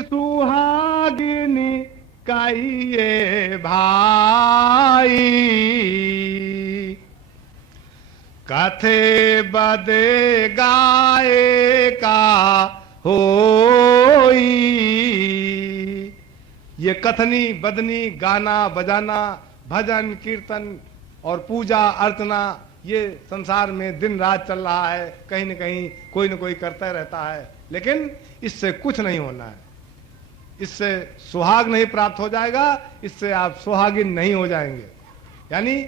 सुहागिनी कहिए भाई, कथे बदे गाए का होई। ये कथनी बदनी, गाना बजाना, भजन कीर्तन और पूजा अर्चना, ये संसार में दिन रात चल रहा है। कहीं न कहीं कोई न कोई करता रहता है, लेकिन इससे कुछ नहीं होना है। इससे सुहाग नहीं प्राप्त हो जाएगा, इससे आप सुहागिन नहीं हो जाएंगे, यानी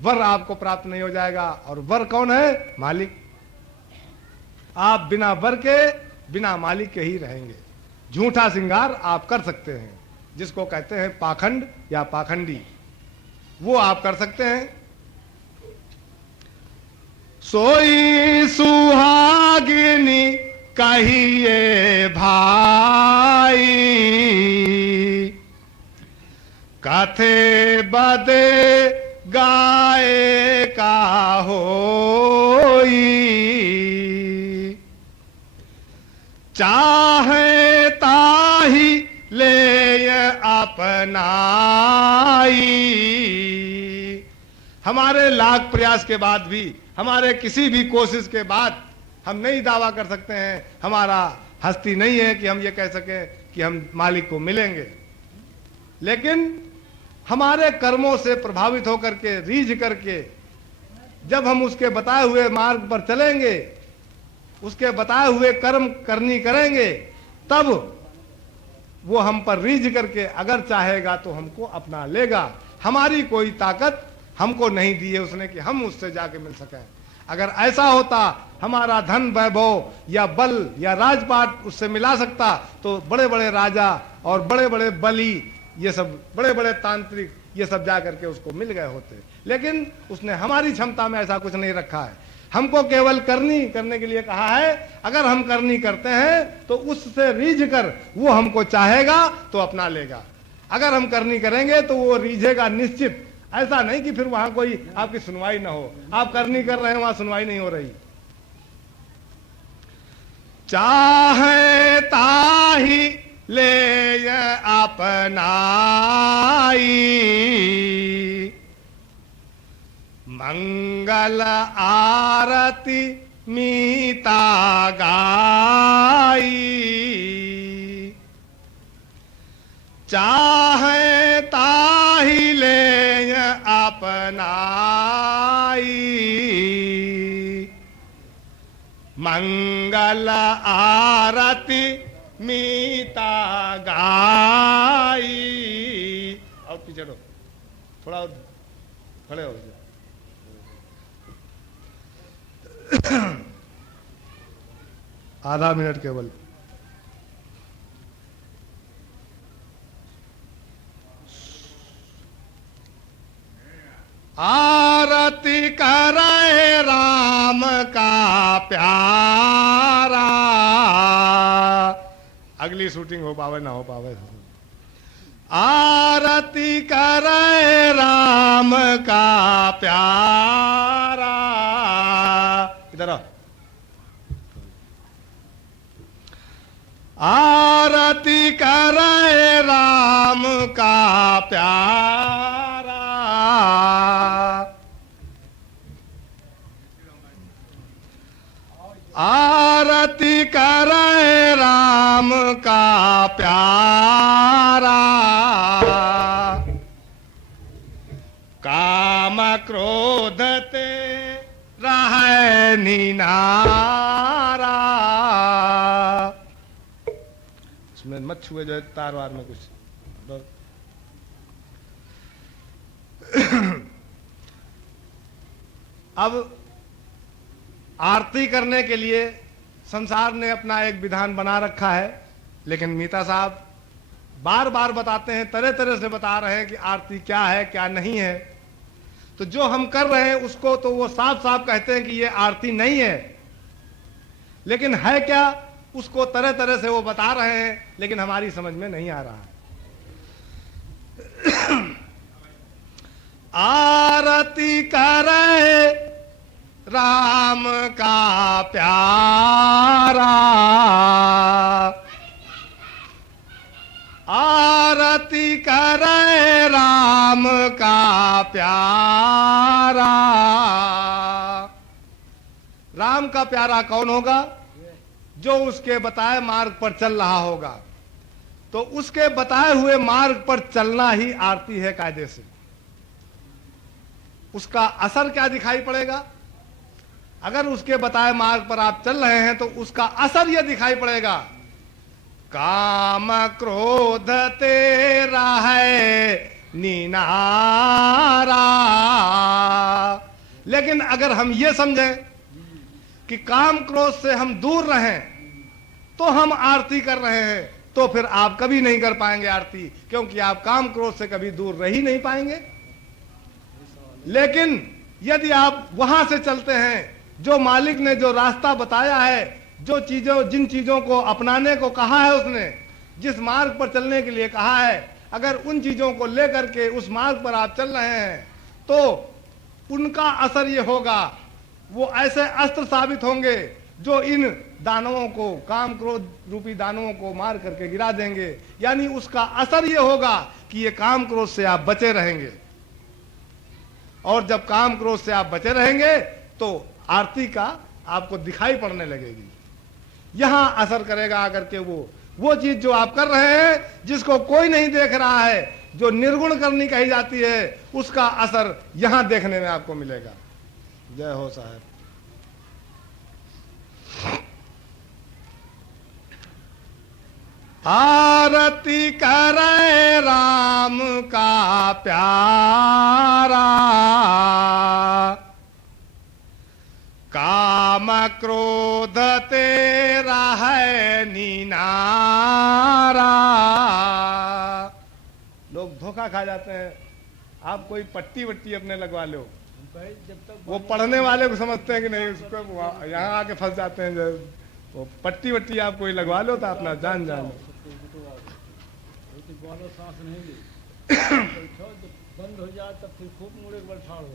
वर आपको प्राप्त नहीं हो जाएगा। और वर कौन है? मालिक। आप बिना वर के, बिना मालिक के ही रहेंगे। झूठा श्रृंगार आप कर सकते हैं, जिसको कहते हैं पाखंड या पाखंडी, वो आप कर सकते हैं। सोई सुहागिनी कहिए भाई, कथे बदे गाए का होई। चाहे ताही ले अपनाई। हमारे लाख प्रयास के बाद भी, हमारे किसी भी कोशिश के बाद हम नहीं दावा कर सकते हैं, हमारा हस्ती नहीं है कि हम ये कह सकें कि हम मालिक को मिलेंगे। लेकिन हमारे कर्मों से प्रभावित होकर के, रीझ करके, जब हम उसके बताए हुए मार्ग पर चलेंगे, उसके बताए हुए कर्म करनी करेंगे, तब वो हम पर रीझ करके अगर चाहेगा तो हमको अपना लेगा। हमारी कोई ताकत हमको नहीं दी है उसने कि हम उससे जाके मिल सकें। अगर ऐसा होता, हमारा धन वैभव या बल या राजपाट उससे मिला सकता, तो बड़े बड़े राजा और बड़े बड़े बली, ये सब बड़े बड़े तांत्रिक, ये सब जा करके उसको मिल गए होते। लेकिन उसने हमारी क्षमता में ऐसा कुछ नहीं रखा है। हमको केवल करनी करने के लिए कहा है। अगर हम करनी करते हैं तो उससे रीझ कर वो हमको चाहेगा तो अपना लेगा। अगर हम करनी करेंगे तो वो रीझेगा निश्चित। ऐसा नहीं कि फिर वहां कोई आपकी सुनवाई ना हो। आप करनी कर रहे हैं, वहां सुनवाई नहीं हो रही। चाहे ताही ले अपनाई, मंगल आरती मीता गाई। चाहे ताही ले अपनाई, मंगल आरती मीता गाई। और पीछे लो, थोड़ा और खड़े हो जाओ। आधा मिनट केवल। आरती करे राम का प्यारा। अगली शूटिंग हो पावे ना हो पावे। आरती करे राम का प्यारा। इधर आओ। आरती करे राम का प्यारा। आरती करे राम का प्यारा। काम क्रोध ते रहे निनारा। इसमें मत छुए जो तार वार में कुछ। अब आरती करने के लिए संसार ने अपना एक विधान बना रखा है, लेकिन मीता साहब बार बार बताते हैं, तरह तरह से बता रहे हैं कि आरती क्या है क्या नहीं है। तो जो हम कर रहे हैं उसको तो वो साफ साफ कहते हैं कि ये आरती नहीं है, लेकिन है क्या उसको तरह तरह से वो बता रहे हैं, लेकिन हमारी समझ में नहीं आ रहा है। आरती करे राम का प्यारा। प्यारा। राम का प्यारा कौन होगा? जो उसके बताए मार्ग पर चल रहा होगा। तो उसके बताए हुए मार्ग पर चलना ही आरती है कायदे से। उसका असर क्या दिखाई पड़ेगा? अगर उसके बताए मार्ग पर आप चल रहे हैं तो उसका असर यह दिखाई पड़ेगा, काम क्रोध तेरा है नीनारा। लेकिन अगर हम ये समझें कि काम क्रोध से हम दूर रहें तो हम आरती कर रहे हैं, तो फिर आप कभी नहीं कर पाएंगे आरती, क्योंकि आप काम क्रोध से कभी दूर रह ही नहीं पाएंगे। लेकिन यदि आप वहां से चलते हैं, जो मालिक ने जो रास्ता बताया है, जिन चीजों को अपनाने को कहा है, उसने जिस मार्ग पर चलने के लिए कहा है, अगर उन चीजों को लेकर के उस मार्ग पर आप चल रहे हैं तो उनका असर ये होगा, वो ऐसे अस्त्र साबित होंगे जो इन दानवों को, काम क्रोध रूपी दानवों को मार करके गिरा देंगे। यानी उसका असर ये होगा कि ये काम क्रोध से आप बचे रहेंगे, और जब काम क्रोध से आप बचे रहेंगे तो आरती का आपको दिखाई पड़ने लगेगी। यहां असर करेगा आकर के वो चीज जो आप कर रहे हैं, जिसको कोई नहीं देख रहा है, जो निर्गुण करनी कही जाती है, उसका असर यहां देखने में आपको मिलेगा। जय हो साहब। आरती करे राम का प्यारा, काम क्रोध तेरा है नीनारा। लोग धोखा खा जाते हैं। आप कोई पट्टी वट्टी अपने लगवा लो, वो पढ़ने वाले को समझते हैं कि नहीं, उसको यहाँ आके फंस जाते हैं। वो पट्टी वट्टी आप कोई लगवा लो तो अपना जान लो। सांस नहीं ली बंद हो जाए तब फिर खूब मुड़े एक बार ठाड़ हो।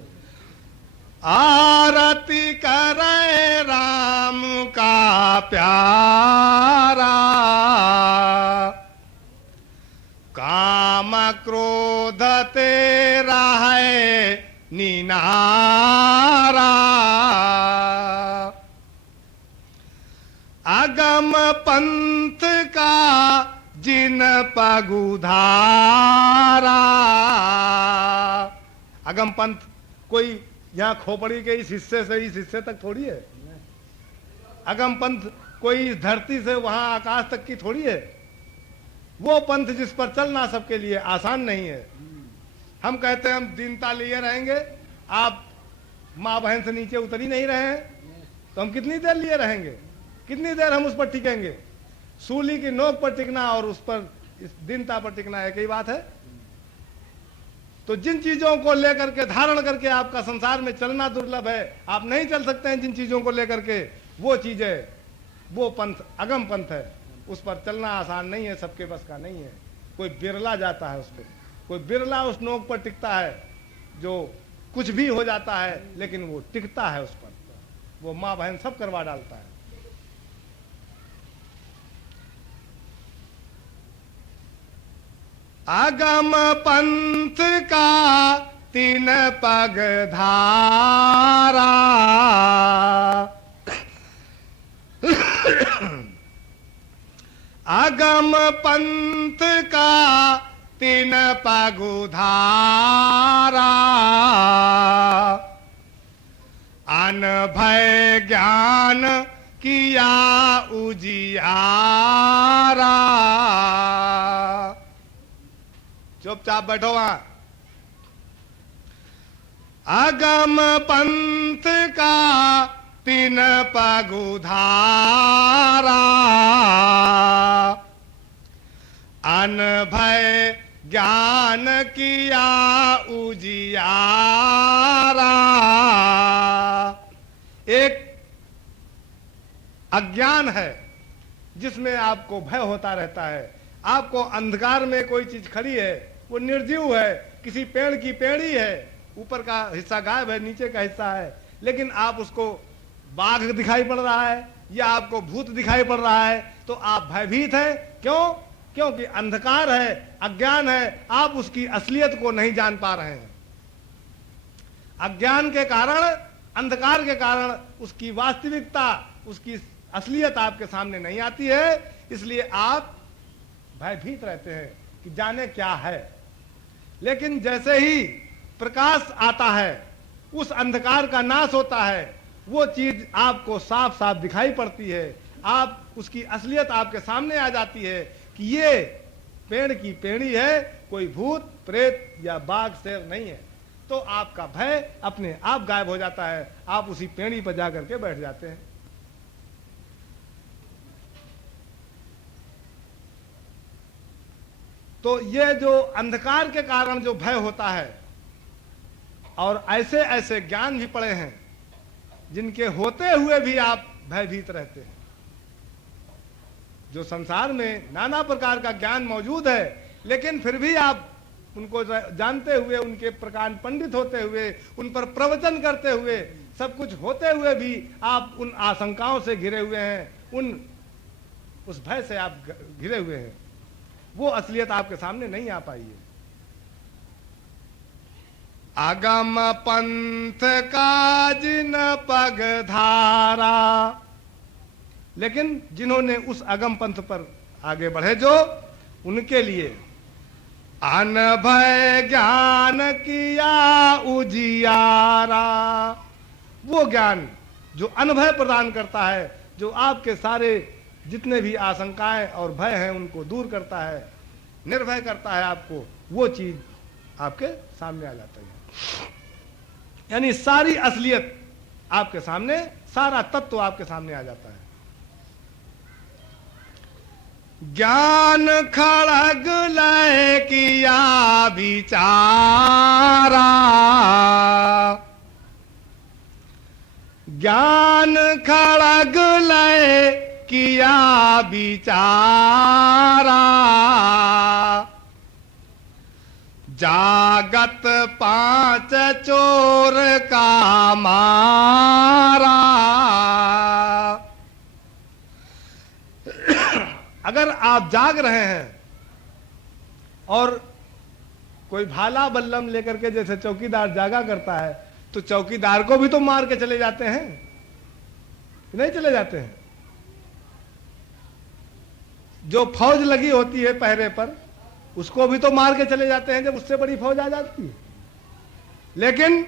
आरती करे राम का प्यारा, काम क्रोध तेरा है नीनारा। अगम पंथ का जिन पगुधारा। अगम पंथ कोई यहां खोपड़ी के इस हिस्से से इस हिस्से तक थोड़ी है। अगम पंथ कोई इस धरती से वहां आकाश तक की थोड़ी है। वो पंथ जिस पर चलना सबके लिए आसान नहीं है। हम कहते हैं हम दीनता लिए रहेंगे, आप माँ बहन से नीचे उतर ही नहीं रहे हैं, तो हम कितनी देर लिए रहेंगे? कितनी देर हम उस पर टिकेंगे? सूली की नोक पर टिकना और उस पर इस दीनता पर टिकना एक ही बात है। तो जिन चीजों को लेकर के धारण करके आपका संसार में चलना दुर्लभ है, आप नहीं चल सकते हैं जिन चीजों को लेकर के, वो चीजें, वो पंथ अगम पंथ है। उस पर चलना आसान नहीं है, सबके बस का नहीं है। कोई बिरला जाता है उस पर, कोई बिरला उस नोक पर टिकता है, जो कुछ भी हो जाता है लेकिन वो टिकता है उस पर। वो माँ बहन सब करवा डालता है। अगम पंथ का तीन पग धारा, अगम पंथ का तीन पग धारा। अनभय ज्ञान किया उजियारा। चुपचाप बैठो वहां। अगम पंथ का तीन पगुधारा, अनभय ज्ञान किया उजियारा। एक अज्ञान है जिसमें आपको भय होता रहता है। आपको अंधकार में कोई चीज खड़ी है, वो निर्जीव है, किसी पेड़ की पेड़ी है, ऊपर का हिस्सा गायब है, नीचे का हिस्सा है, लेकिन आप उसको बाघ दिखाई पड़ रहा है या आपको भूत दिखाई पड़ रहा है, तो आप भयभीत हैं। क्यों? क्योंकि अंधकार है, अज्ञान है, आप उसकी असलियत को नहीं जान पा रहे हैं। अज्ञान के कारण, अंधकार के कारण उसकी वास्तविकता, उसकी असलियत आपके सामने नहीं आती है। इसलिए आप भयभीत रहते हैं कि जाने क्या है। लेकिन जैसे ही प्रकाश आता है, उस अंधकार का नाश होता है, वो चीज आपको साफ साफ दिखाई पड़ती है। आप उसकी असलियत आपके सामने आ जाती है कि ये पेड़ की पेड़ी है, कोई भूत प्रेत या बाघ शेर नहीं है। तो आपका भय अपने आप गायब हो जाता है। आप उसी पेड़ी पर जाकर के बैठ जाते हैं। तो ये जो अंधकार के कारण जो भय होता है, और ऐसे ऐसे ज्ञान भी पड़े हैं जिनके होते हुए भी आप भयभीत रहते हैं। जो संसार में नाना प्रकार का ज्ञान मौजूद है, लेकिन फिर भी आप उनको जानते हुए, उनके प्रकांड पंडित होते हुए, उन पर प्रवचन करते हुए, सब कुछ होते हुए भी आप उन आशंकाओं से घिरे हुए हैं, उस भय से आप घिरे हुए हैं। वो असलियत आपके सामने नहीं आ पाई है। आगम पंथ का जिन पग धारा, लेकिन जिन्होंने उस अगम पंथ पर आगे बढ़े, जो उनके लिए अनभय ज्ञान किया उजियारा, वो ज्ञान जो अनभय प्रदान करता है, जो आपके सारे जितने भी आशंकाएं और भय हैं उनको दूर करता है, निर्भय करता है आपको, वो चीज आपके सामने आ जाता है। यानी सारी असलियत आपके सामने, सारा तत्व आपके सामने आ जाता है। ज्ञान खड़ग लय किया विचारा, ज्ञान खड़ग लय किया विचारा, जागत पांच चोर का मारा। अगर आप जाग रहे हैं और कोई भाला बल्लम लेकर के जैसे चौकीदार जागा करता है, तो चौकीदार को भी तो मार के चले जाते हैं, नहीं चले जाते हैं? जो फौज लगी होती है पहरे पर, उसको भी तो मार के चले जाते हैं जब उससे बड़ी फौज आ जाती है। लेकिन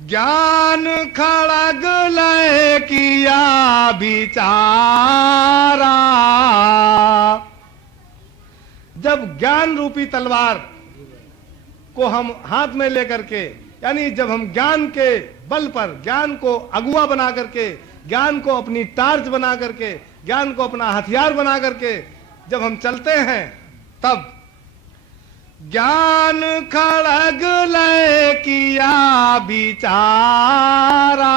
ज्ञान खड़ग लय किया विचारा, जब ज्ञान रूपी तलवार को हम हाथ में लेकर के, यानी जब हम ज्ञान के बल पर, ज्ञान को अगुआ बना करके, ज्ञान को अपनी टार्च बना करके, ज्ञान को अपना हथियार बना करके जब हम चलते हैं, तब ज्ञान खड़ग लय किया विचारा,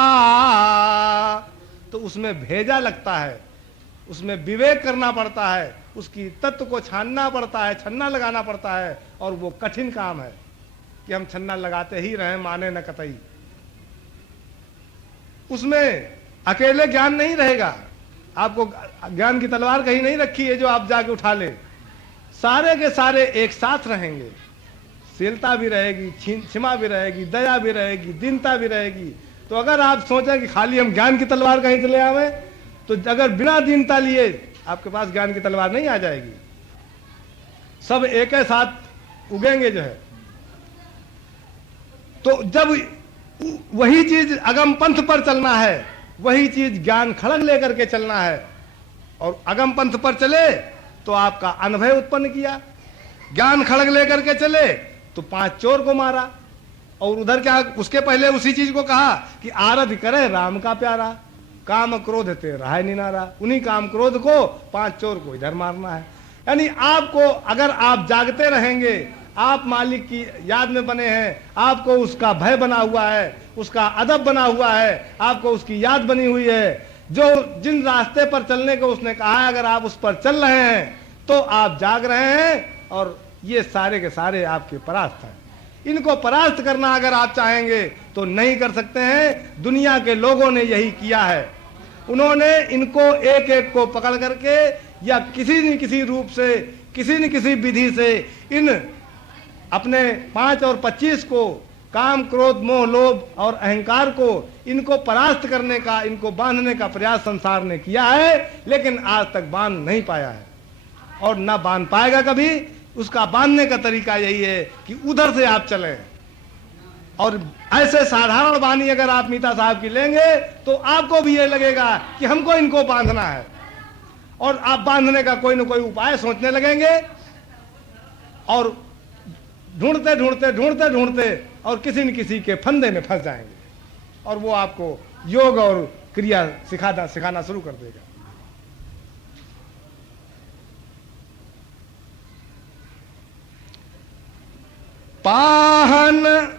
तो उसमें भेजा लगता है, उसमें विवेक करना पड़ता है, उसकी तत्व को छानना पड़ता है, छन्ना लगाना पड़ता है, और वो कठिन काम है कि हम छन्ना लगाते ही रहें, माने न कतई। उसमें अकेले ज्ञान नहीं रहेगा। आपको ज्ञान की तलवार कहीं नहीं रखी है जो आप जाके उठा ले, सारे के सारे एक साथ रहेंगे। शीलता भी रहेगी, क्षमा भी रहेगी, दया भी रहेगी, दीनता भी रहेगी। तो अगर आप सोचें कि खाली हम ज्ञान की तलवार कहीं चले आवे, तो अगर बिना दीनता लिए आपके पास ज्ञान की तलवार नहीं आ जाएगी। सब एक ही साथ उगेंगे जो है। तो जब वही चीज अगम पंथ पर चलना है, वही चीज ज्ञान खड़ग लेकर के चलना है, और अगम पंथ पर चले तो आपका अनभय उत्पन्न किया, ज्ञान खड़ग लेकर के चले तो 5 चोर को मारा, और उधर क्या, उसके पहले उसी चीज को कहा कि आराध करे राम का प्यारा, काम क्रोध ते रहा निनारा। उन्हीं काम क्रोध को 5 चोर को इधर मारना है। यानी आपको, अगर आप जागते रहेंगे, आप मालिक की याद में बने हैं, आपको उसका भय बना हुआ है, उसका अदब बना हुआ है, आपको उसकी याद बनी हुई है, जो जिन रास्ते पर चलने को उसने कहा है, अगर आप उस पर चल रहे हैं तो आप जाग रहे हैं, और ये सारे के सारे आपके परास्त हैं। इनको परास्त करना अगर आप चाहेंगे तो नहीं कर सकते हैं। दुनिया के लोगों ने यही किया है। उन्होंने इनको एक एक को पकड़ करके, या किसी न किसी रूप से, किसी न किसी विधि से इन अपने 5 और 25 को काम, क्रोध, मोह, लोभ और अहंकार को, इनको परास्त करने का, इनको बांधने का प्रयास संसार ने किया है, लेकिन आज तक बांध नहीं पाया है और ना बांध पाएगा कभी। उसका बांधने का तरीका यही है कि उधर से आप चलें। और ऐसे साधारण वाणी अगर आप मीता साहब की लेंगे तो आपको भी ये लगेगा कि हमको इनको बांधना है, और आप बांधने का कोई ना कोई उपाय सोचने लगेंगे और ढूंढते ढूंढते ढूंढते ढूंढते और किसी न किसी के फंदे में फंस जाएंगे, और वो आपको योग और क्रिया सिखाना शुरू कर देगा। पाहन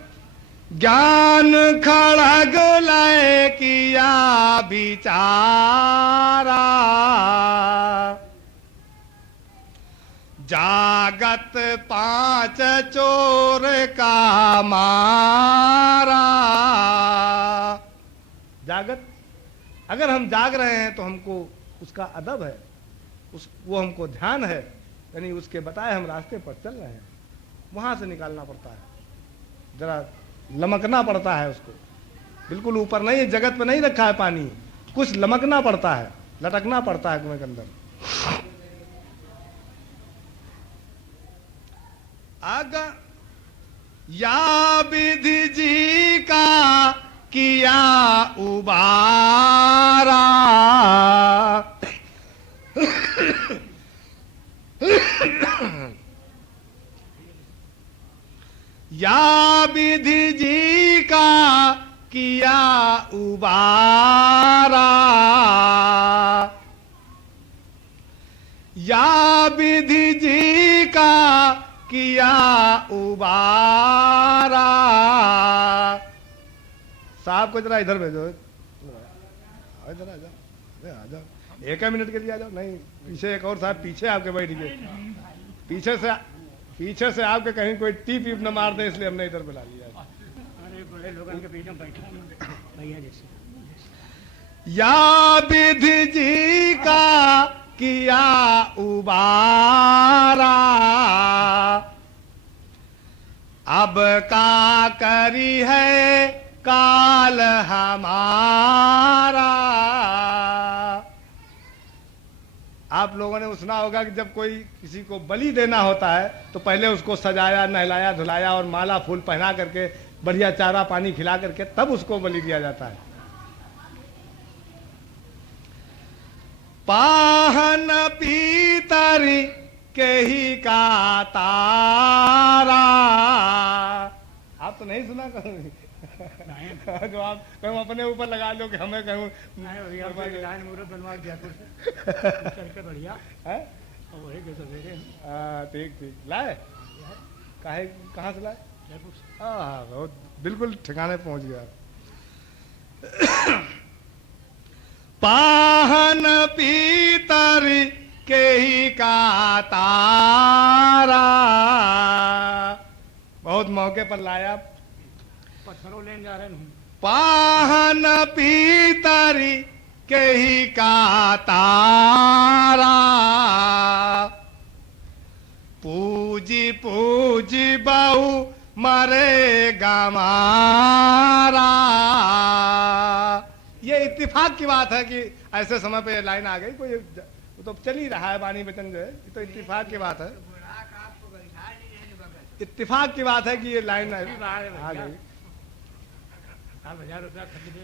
ज्ञान खड़ग लय किया बिचारा, जागत पांच चोर का मारा। जागत, अगर हम जाग रहे हैं तो हमको उसका अदब है, वो हमको ध्यान है, यानी उसके बताए हम रास्ते पर चल रहे हैं, वहां से निकालना पड़ता है, जरा लमकना पड़ता है उसको। बिल्कुल ऊपर नहीं, जगत पे नहीं रखा है पानी, कुछ लमकना पड़ता है, लटकना पड़ता है कुएं के अंदर। या विधि जी का किया उबारा, या विधि जी का किया उबारा, या विधि जी का किया उबारा। साहब को जरा इधर भेजो, इधर आ जाओ, आ जाओ, एक मिनट के लिए आ जाओ। नहीं, पीछे एक और साहब पीछे आपके बैठ गए, पीछे से आपके कहीं कोई टीप वीप न मार दे, इसलिए हमने इधर बुला लिया। अरे बड़े लोगों के बीच में बैठा भैया जैसे। या विधि जी का किया उबारा, अब का करी है काल हमारा। आप लोगों ने सुना होगा कि जब कोई किसी को बलि देना होता है तो पहले उसको सजाया, नहलाया, धुलाया और माला फूल पहना करके बढ़िया चारा पानी खिला करके तब उसको बलि दिया जाता है। पाहन पीतरी के ही का तारा, आप तो नहीं सुना कभी? जो आप कहूँ अपने ऊपर लगा लो कि हमें कहूँ बनवा जयपुर से चल के बढ़िया है। वही के सवेरे ठीक ठीक लाए, कहाँ से लाए? जयपुर से। हाँ, बहुत बिल्कुल ठिकाने पहुंच गया। पाहन पीतरी के ही का तारा, बहुत मौके पर लाया। पत्थरों लेने जा रहे हैं। पाहन पीतरी के ही का तारा, पूजी पूजी बहु मरेगा मारा। ये इत्तेफाक की बात है कि ऐसे समय पे ये लाइन आ गई, कोई तो चल ही रहा है बानी वचन जो है, ये तो इत्तेफाक की बात है। इत्तेफाक की बात है कि ये लाइन आ गई। 1000 रुपया खर्च दे।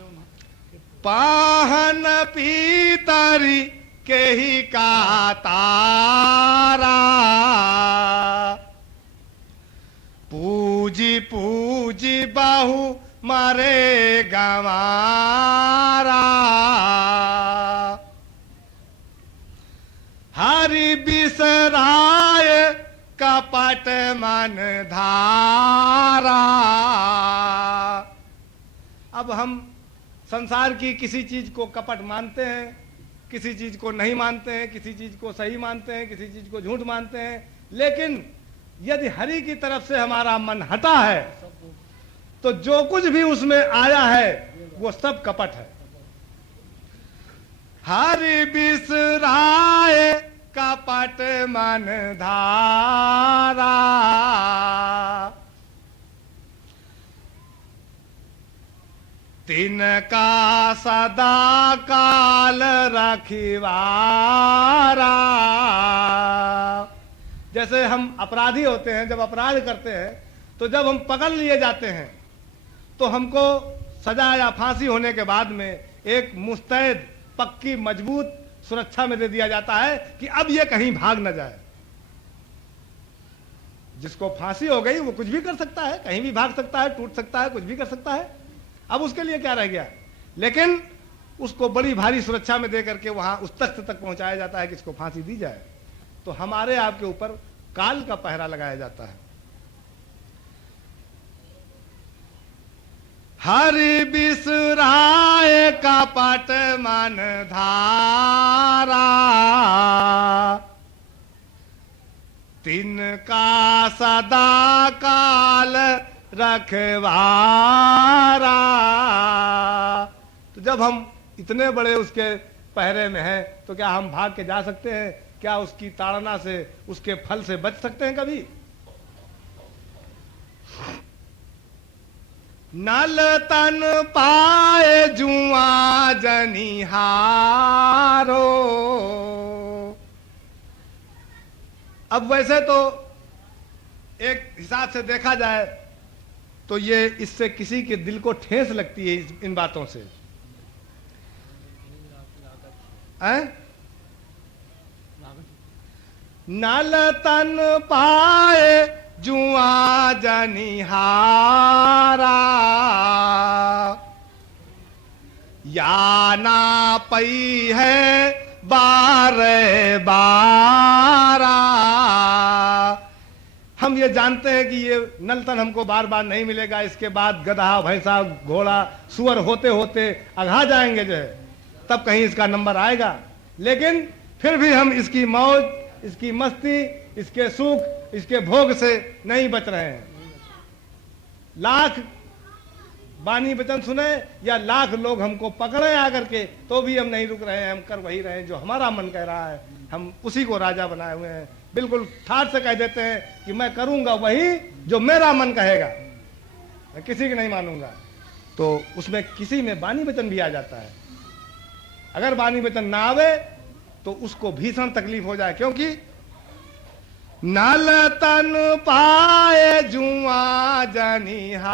पाहन पीतरी के ही का तारा, पूजी पूजी बाहु मारे गवारा। हरि बिसराय कपट मन धारा। अब हम संसार की किसी चीज को कपट मानते हैं, किसी चीज को नहीं मानते हैं, किसी चीज को सही मानते हैं, किसी चीज को झूठ मानते हैं। लेकिन यदि हरि की तरफ से हमारा मन हटा है तो जो कुछ भी उसमें आया है वो सब कपट है। हरि बिसराय कपट मन धारा, तिनका सदा काल रखिवारा। जैसे हम अपराधी होते हैं, जब अपराध करते हैं तो जब हम पकड़ लिए जाते हैं तो हमको सजा या फांसी होने के बाद में एक मुस्तैद पक्की मजबूत सुरक्षा में दे दिया जाता है कि अब ये कहीं भाग न जाए। जिसको फांसी हो गई वो कुछ भी कर सकता है, कहीं भी भाग सकता है, टूट सकता है, कुछ भी कर सकता है। अब उसके लिए क्या रह गया? लेकिन उसको बड़ी भारी सुरक्षा में दे करके वहां उस तख्त तक पहुंचाया जाता है कि इसको फांसी दी जाए। तो हमारे आपके ऊपर काल का पहरा लगाया जाता है। हरि बिसराए कपट मन धारा, तिनका सदा काल रखवारा। तो जब हम इतने बड़े उसके पहरे में हैं तो क्या हम भाग के जा सकते हैं? क्या उसकी ताड़ना से, उसके फल से बच सकते हैं कभी? नल तन पाए जुआ जनिहारो। अब वैसे तो एक हिसाब से देखा जाए तो ये इससे किसी के दिल को ठेस लगती है इन बातों से। नल तन पाए जुआ जनिहारा, या ना पई है बारे बारा। हम ये जानते हैं कि ये नलतन हमको बार बार नहीं मिलेगा। इसके बाद गधा, भैंसा, घोड़ा, सुअर होते होते अघा जाएंगे जो है, तब कहीं इसका नंबर आएगा। लेकिन फिर भी हम इसकी मौज, इसकी मस्ती, इसके सुख, इसके भोग से नहीं बच रहे हैं। लाख बानी वचन सुने या लाख लोग हमको पकड़े आकर के, तो भी हम नहीं रुक रहे हैं। हम कर वही रहे हैं जो हमारा मन कह रहा है। हम उसी को राजा बनाए हुए हैं। बिल्कुल ठाठ से कह देते हैं कि मैं करूंगा वही जो मेरा मन कहेगा, मैं किसी की नहीं मानूंगा। तो उसमें किसी में बानी वचन भी आ जाता है। अगर बानी वचन ना आवे तो उसको भीषण तकलीफ हो जाए, क्योंकि नल तन पाए जुआ जनिहारा।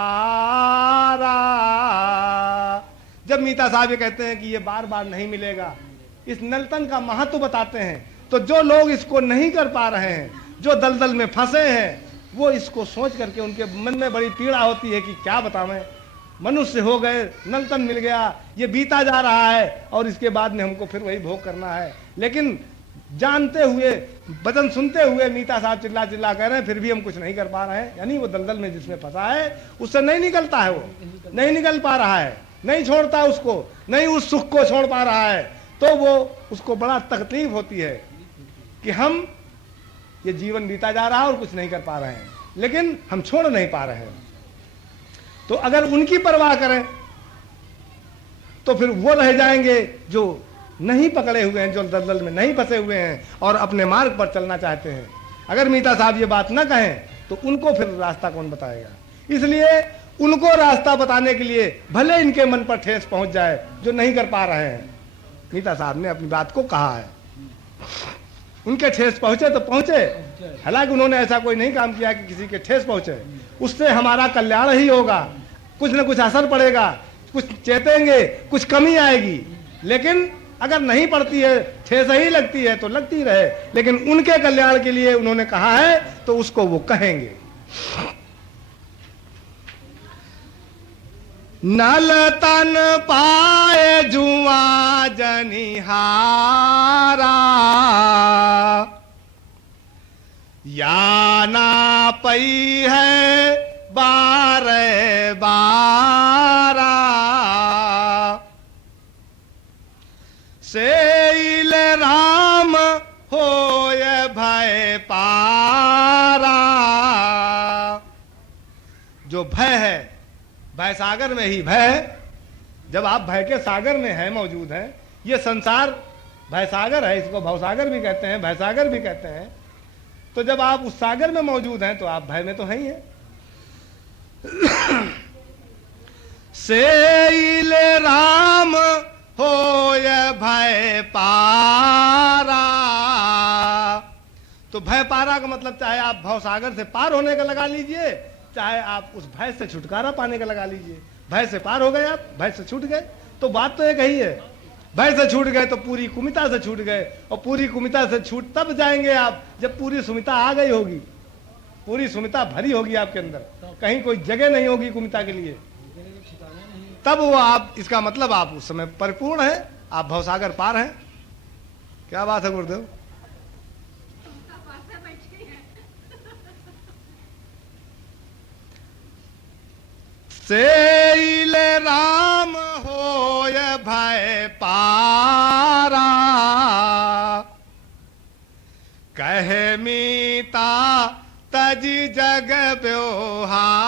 जब मीता साहब ये कहते हैं कि ये बार बार नहीं मिलेगा, इस नलतन का महत्व बताते हैं, तो जो लोग इसको नहीं कर पा रहे हैं, जो दलदल में फंसे हैं, वो इसको सोच करके उनके मन में बड़ी पीड़ा होती है कि क्या बतावें, मनुष्य हो गए, नलतन मिल गया, ये बीता जा रहा है और इसके बाद में हमको फिर वही भोग करना है। लेकिन जानते हुए, वचन सुनते हुए मीता साहब चिल्ला चिल्ला कह रहे हैं, फिर भी हम कुछ नहीं कर पा रहे हैं। यानी वो दलदल में जिसमें फंसा है उससे नहीं निकलता है, वो नहीं निकल पा रहा है, नहीं छोड़ता उसको, नहीं उस सुख को छोड़ पा रहा है। तो वो उसको बड़ा तकलीफ होती है कि हम ये जीवन बीता जा रहा है और कुछ नहीं कर पा रहे हैं, लेकिन हम छोड़ नहीं पा रहे हैं। तो अगर उनकी परवाह करें तो फिर वो रह जाएंगे जो नहीं पकड़े हुए हैं, जो दलदल में नहीं फंसे हुए हैं और अपने मार्ग पर चलना चाहते हैं। अगर मीता साहब ये बात ना कहें तो उनको फिर रास्ता कौन बताएगा? इसलिए उनको रास्ता बताने के लिए भले इनके मन पर ठेस पहुंच जाए जो नहीं कर पा रहे हैं। मीता साहब ने अपनी बात को कहा है, उनके ठेस पहुंचे तो पहुंचे। हालांकि उन्होंने ऐसा कोई नहीं काम किया कि किसी के ठेस पहुंचे। उससे हमारा कल्याण ही होगा, कुछ न कुछ असर पड़ेगा, कुछ चेतेंगे, कुछ कमी आएगी। लेकिन अगर नहीं पड़ती है, ठेस ही लगती है तो लगती रहे, लेकिन उनके कल्याण के लिए उन्होंने कहा है तो उसको वो कहेंगे। नल तन पाए जुआ जनिहारा, या ना पई है बारे बारा। सेल राम होय भय पारा। जो भय है, भय सागर में ही भय। जब आप भय के सागर में हैं, मौजूद हैं, ये संसार भय सागर है, इसको भवसागर भी कहते हैं, भय सागर भी कहते हैं। तो जब आप उस सागर में मौजूद हैं तो आप भय में तो हैं ही हैं। सेईल राम होय भय पारा। तो भय पारा का मतलब चाहे आप भवसागर से पार होने का लगा लीजिए, चाहे आप उस भय से छुटकारा पाने का लगा लीजिए। भय से पार हो गए, आप भय से छूट गए, तो बात तो एक ही है। भय से छूट गए तो पूरी कुमिता से छूट गए, और पूरी कुमिता से छूट तब जाएंगे आप जब पूरी सुमिता आ गई होगी, पूरी सुमिता भरी होगी आपके अंदर, कहीं कोई जगह नहीं होगी कुमिता के लिए, तब वो आप, इसका मतलब आप उस समय परिपूर्ण है, आप भवसागर पार हैं। क्या बात है गुरुदेव। सेईल राम होय भय पारा, कहे मीता तजी जग व्यवहारा।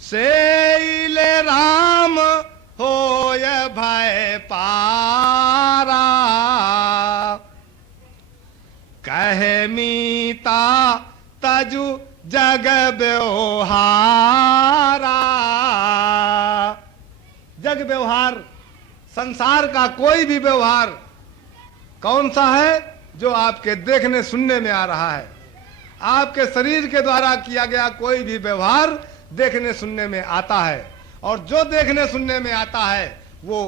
सेईल राम होय भय पारा, कहे मीता तजु जग व्यवहारा। जग व्यवहार, संसार का कोई भी व्यवहार कौन सा है? जो आपके देखने सुनने में आ रहा है। आपके शरीर के द्वारा किया गया कोई भी व्यवहार देखने सुनने में आता है, और जो देखने सुनने में आता है वो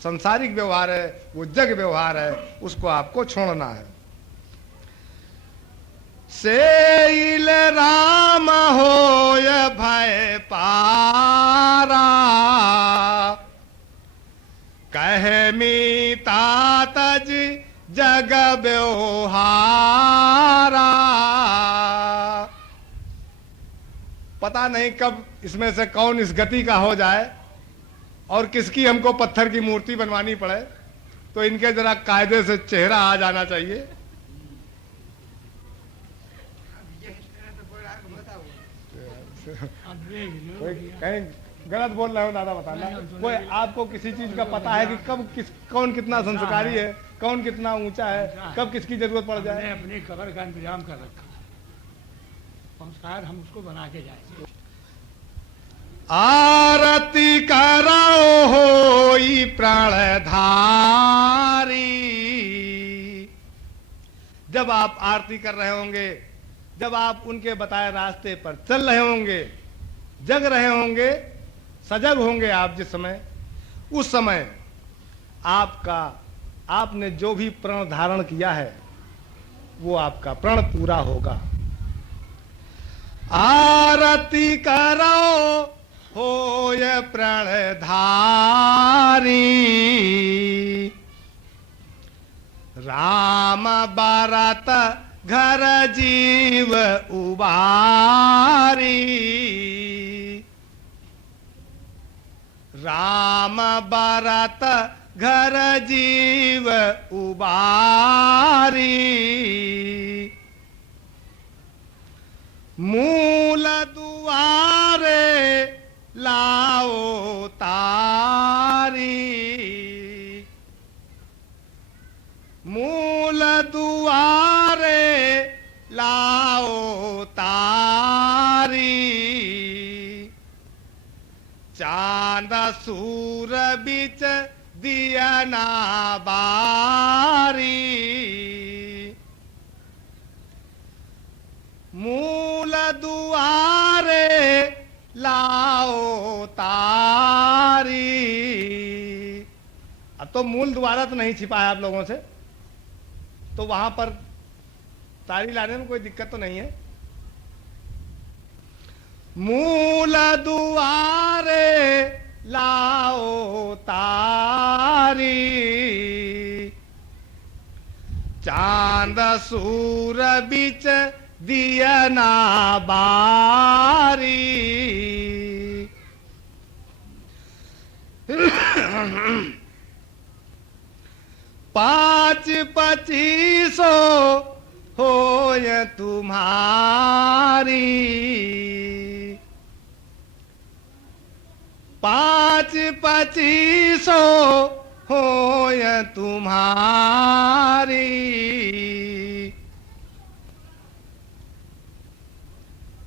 संसारिक व्यवहार है, वो जग व्यवहार है, उसको आपको छोड़ना है। सेईल राम होय भय पारा, कहे मीता तज जग व्यवहारा। पता नहीं कब इसमें से कौन इस गति का हो जाए और किसकी हमको पत्थर की मूर्ति बनवानी पड़े, तो इनके जरा कायदे से चेहरा आ जाना चाहिए। कोई कहीं गलत बोल रहे हो दादा बताना। कोई आपको किसी चीज का पता है कि कब कौन कितना संस्कारी है, कौन कितना ऊंचा है, कब किसकी जरूरत पड़ जाए? अपनी कब्र का इंतजाम कर रखा, संस्कार हम उसको बना के जाएंगे। आरती करो होई प्राणधारी। जब आप आरती कर रहे होंगे, जब आप उनके बताए रास्ते पर चल रहे होंगे, जग रहे होंगे, सजग होंगे आप जिस समय, उस समय आपने जो भी प्रण धारण किया है वो आपका प्रण पूरा होगा। आरती करो होय प्रणधारी, राम बरत घर जीव उबारी। राम बरत घर जीव उबारी। मूल दुआरे लाओ तारी। मूल दुआरे लाओ तारी। चांद सूर बिच दिया ना बारी। मूल दुआरे लाओ तारी। अब तो मूल द्वारा तो नहीं छिपा है आप लोगों से, तो वहां पर तारी लाने में कोई दिक्कत तो नहीं है। मूल दुआरे लाओ तारी। चांद सूर बिच दिया ना बारी। पाँच पचीसो होय तुम्हारी। पाँच पचीसो होय तुम्हारी।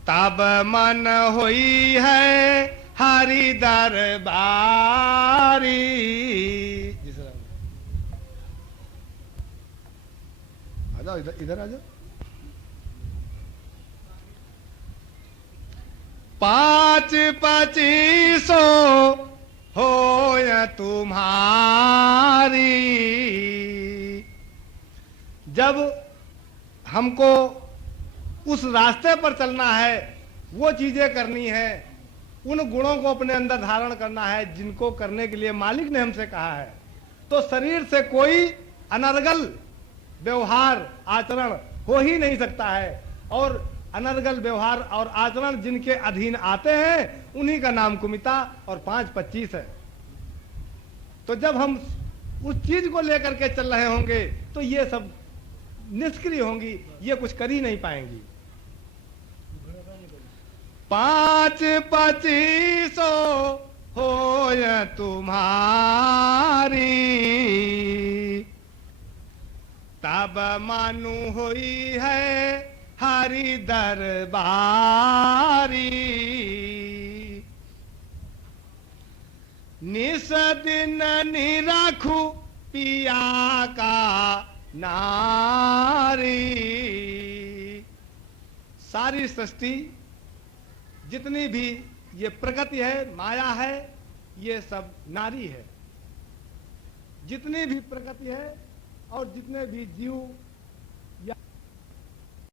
तब मन होई है हरि दरबारी। आ जाओ इधर, इधर आ जाओ। पाँच पचीसो हो तुम्हारी। जब हमको उस रास्ते पर चलना है, वो चीजें करनी है, उन गुणों को अपने अंदर धारण करना है जिनको करने के लिए मालिक ने हमसे कहा है, तो शरीर से कोई अनर्गल व्यवहार आचरण हो ही नहीं सकता है। और अनर्गल व्यवहार और आचरण जिनके अधीन आते हैं उन्हीं का नाम कुमिता और 5-25 है। तो जब हम उस चीज को लेकर के चल रहे होंगे तो ये सब निष्क्रिय होंगी, ये कुछ कर ही नहीं पाएंगी। 5-25 हो तुम्हारी, तब मानू हुई है हरि दरबारी। निस दिन निराखू पिया का नारी। सारी सृष्टि जितनी भी ये प्रकृति है, माया है, ये सब नारी है। जितनी भी प्रकृति है और जितने भी जीव